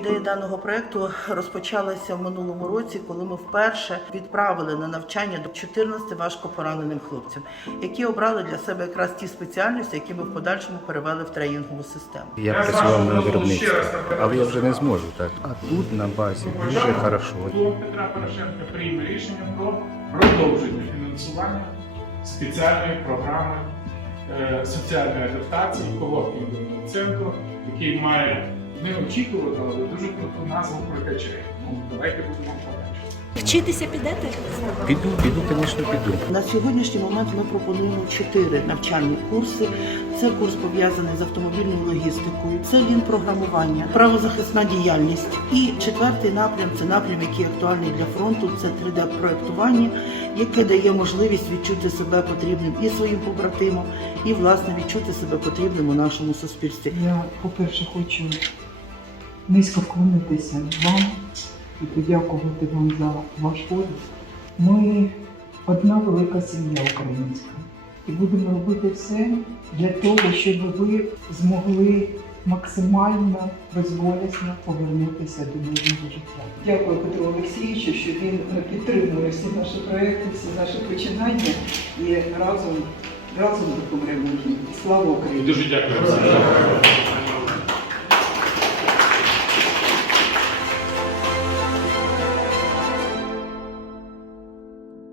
Ідея даного проекту розпочалася в минулому році, коли ми вперше відправили на навчання до 14 важко пораненим хлопцям, які обрали для себе якраз ті спеціальності, які ми в подальшому перевели в тренінгову систему. Я працював на виробництві, але я вже не зможу так. А тут на базі дуже хорошо. Петра Порошенка прийме рішення про продовження фінансування спеціальної програми е, соціальної адаптації колоквійного центру, який має неочікувану, але дуже круту назву прокачає. Ну, давайте будемо побачити. Вчитися підете? Піду, піду, звісно, піду. На сьогоднішній момент ми пропонуємо чотири навчальні курси. Це курс пов'язаний з автомобільною логістикою, це лін-програмування, правозахисна діяльність. І четвертий напрям це напрям, який актуальний для фронту. Це 3D-проектування, яке дає можливість відчути себе потрібним і своїм побратимам, і власне відчути себе потрібним у нашому суспільстві. Я, по-перше, хочу низько вклонитися вам і подякувати вам за ваш подвиг. Ми одна велика сім'я українська. І будемо робити все для того, щоб ви змогли максимально безболісно повернутися до мирного життя. Дякую Петру Олексійовичу, що він підтримує всі наші проекти, всі наші починання і разом, разом допомогли. Слава Україні! Дуже дякую.